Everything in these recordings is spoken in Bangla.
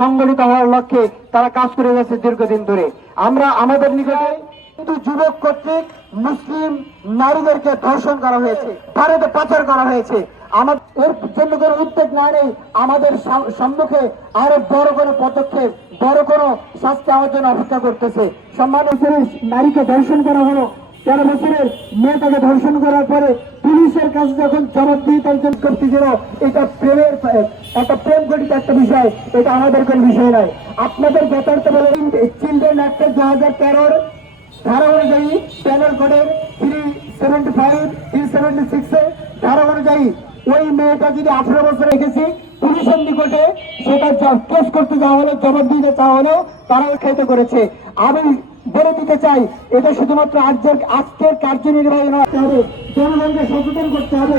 সংগঠিত হওয়ার লক্ষ্যে তারা কাজ করে যাচ্ছে দীর্ঘদিন ধরে। আমরা আমাদের নিকটে কিন্তু যুবক কর্তৃক মুসলিম নারীদেরকে ধর্ষণ করা হয়েছে, ভারতে পাচার করা হয়েছে। আমার এর জন্য কোনো উদ্যোগ না নেই, আমাদের সম্মুখে আরও বড় কোনো পদক্ষেপ, বড় কোনো শাস্তি আমার জন্য অপেক্ষা করতেছে। সম্মান নারীকে ধর্ষণ করা হলো। তেরো বছরের মেয়েটাকে ধর্ষণ করার পরে পুলিশের কাছে যখন জবাবদিহিতা একজন করতেছিল, এটা প্রেমের একটা বিষয়, এটা আমাদের কোনো বিষয় নয়। আপনাদের যথার্থ বলে চিলড্রেন অ্যাক্টের দু হাজার তেরোর ধারা অনুযায়ী প্যানেল কোডের three seventy five three seventy সিক্সে ধারা অনুযায়ী ওই মেয়েটা যদি আঠারো বছর রেখেছি পুলিশের নিকটে সেটা কেস করতে যাওয়া হলো, জবাব দিতে চাওয়া হলো, তারাও খেতে করেছে। আমি বলে দিতে চাই, এটা শুধুমাত্র আজকের আজকের কার্যনির্বাহী নয় জনগণকে সচেতন করতে হবে।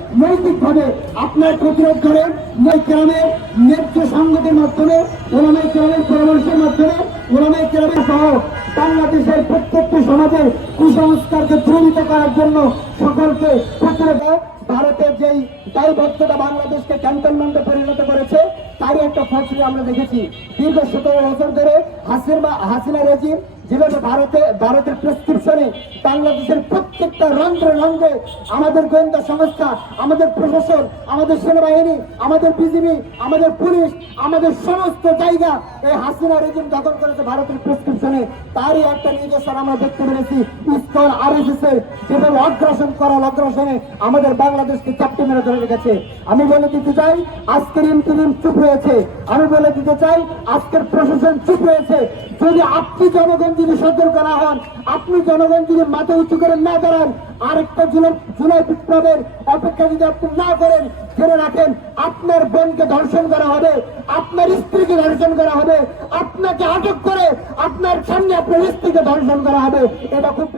নৈতিকভাবে আপনার প্রতিরোধ করেন গ্রামের ন্যায্য সংগঠনের মাধ্যমে, ওলামাই গ্রামের পরামর্শের মাধ্যমে, ওলামাই গ্রামের সহ বাংলাদেশের প্রত্যেকটি সমাজের কুসংস্কারকে দ্রুত করার জন্য সকলকে প্রতিরোধ ভারতের যেই দায়বদ্ধতা বাংলাদেশকে ক্যান্টনমেন্টে পরিণত করেছে, তারই একটা ফসল আমরা দেখেছি। দীর্ঘ সতেরো বছর ধরে হাসিনা হাসিনা রেজিম যেভাবে ভারতে, ভারতের প্রেসক্রিপশনে প্রত্যেকটা রন্ধ্রে রন্ধ্রে আমাদের গোয়েন্দা সংস্থা, আমাদের প্রশাসন, আমাদের সেনাবাহিনী, আমাদের বিজিবি, আমাদের পুলিশ, আমাদের সমস্ত জায়গা এই হাসিনা রেজিম দখল করেছে ভারতের প্রেসক্রিপশনে তারই একটা নির্দেশন আমরা দেখতে পেরেছি। ইস্কন আর এস এস এর যেভাবে অগ্রাসন করার অগ্রাসনে, আমাদের বাংলাদেশকে চাপটে মেরে ধরে রেখেছে। আমি বলে দিতে চাই, আজকের ইন্টারিম চুপ হয়েছে। আমি বলে দিতে চাই, আজকের প্রশাসন চুপ হয়েছে। যদি আপনি জনগণ যদি সতর্ক না হন, আপনি জনগণ যদি মাথা উঁচু করে না দাঁড়ান আরেকটা জুলাই জুলাই বিপ্লবের অপেক্ষা যদি আপনি না করেন জেনে রাখেন আপনার বোনকে ধর্ষণ করা হবে, আপনার স্ত্রীকে ধর্ষণ করা হবে, আপনাকে আটক করে আপনার সামনে আপনার স্ত্রীকে ধর্ষণ করা হবে। এটা খুব